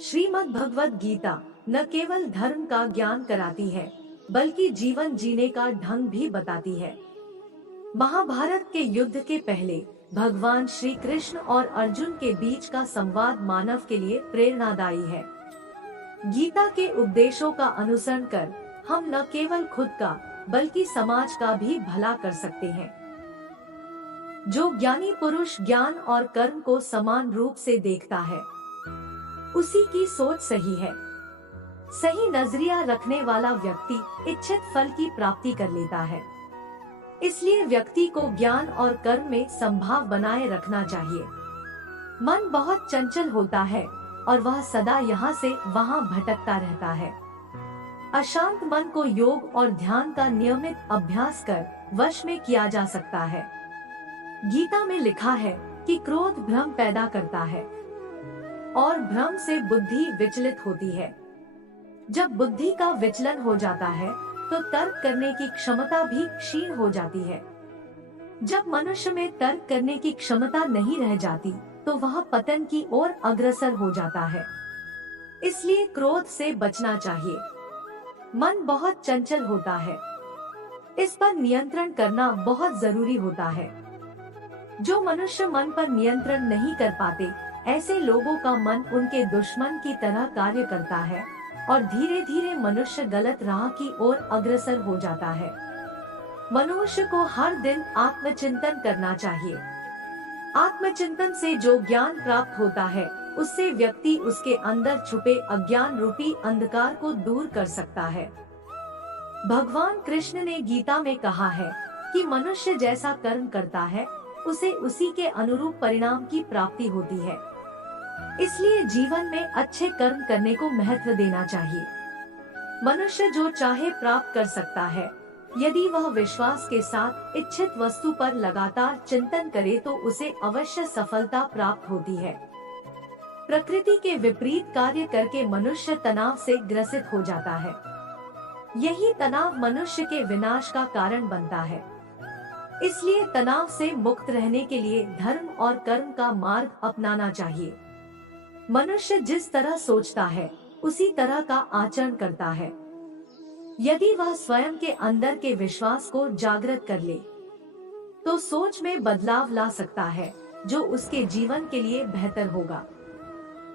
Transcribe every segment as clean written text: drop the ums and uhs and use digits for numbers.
श्रीमद् भगवद गीता न केवल धर्म का ज्ञान कराती है, बल्कि जीवन जीने का ढंग भी बताती है। महाभारत के युद्ध के पहले भगवान श्री कृष्ण और अर्जुन के बीच का संवाद मानव के लिए प्रेरणादायी है। गीता के उपदेशों का अनुसरण कर हम न केवल खुद का बल्कि समाज का भी भला कर सकते हैं। जो ज्ञानी पुरुष ज्ञान और कर्म को समान रूप से देखता है, उसी की सोच सही है। सही नजरिया रखने वाला व्यक्ति इच्छित फल की प्राप्ति कर लेता है। इसलिए व्यक्ति को ज्ञान और कर्म में समभाव बनाए रखना चाहिए। मन बहुत चंचल होता है और वह सदा यहाँ से वहाँ भटकता रहता है। अशांत मन को योग और ध्यान का नियमित अभ्यास कर वश में किया जा सकता है। गीता में लिखा है कि क्रोध भ्रम पैदा करता है और भ्रम से बुद्धि विचलित होती है। जब बुद्धि का विचलन हो जाता है तो तर्क करने की क्षमता भी क्षीण हो जाती है। जब मनुष्य में तर्क करने की क्षमता नहीं रह जाती तो वह पतन की ओर अग्रसर हो जाता है। इसलिए क्रोध से बचना चाहिए। मन बहुत चंचल होता है, इस पर नियंत्रण करना बहुत जरूरी होता है। जो मनुष्य मन पर नियंत्रण नहीं कर पाते, ऐसे लोगों का मन उनके दुश्मन की तरह कार्य करता है और धीरे धीरे मनुष्य गलत राह की ओर अग्रसर हो जाता है। मनुष्य को हर दिन आत्मचिंतन करना चाहिए। आत्मचिंतन से जो ज्ञान प्राप्त होता है, उससे व्यक्ति उसके अंदर छुपे अज्ञान रूपी अंधकार को दूर कर सकता है। भगवान कृष्ण ने गीता में कहा है कि मनुष्य जैसा कर्म करता है, उसे उसी के अनुरूप परिणाम की प्राप्ति होती है। इसलिए जीवन में अच्छे कर्म करने को महत्व देना चाहिए। मनुष्य जो चाहे प्राप्त कर सकता है, यदि वह विश्वास के साथ इच्छित वस्तु पर लगातार चिंतन करे तो उसे अवश्य सफलता प्राप्त होती है। प्रकृति के विपरीत कार्य करके मनुष्य तनाव से ग्रसित हो जाता है। यही तनाव मनुष्य के विनाश का कारण बनता है। इसलिए तनाव से मुक्त रहने के लिए धर्म और कर्म का मार्ग अपनाना चाहिए। मनुष्य जिस तरह सोचता है, उसी तरह का आचरण करता है। यदि वह स्वयं के अंदर के विश्वास को जागृत कर ले, तो सोच में बदलाव ला सकता है, जो उसके जीवन के लिए बेहतर होगा।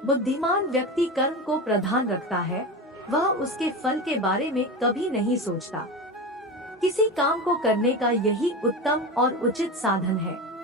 बुद्धिमान व्यक्ति कर्म को प्रधान रखता है, वह उसके फल के बारे में कभी नहीं सोचता। किसी काम को करने का यही उत्तम और उचित साधन है।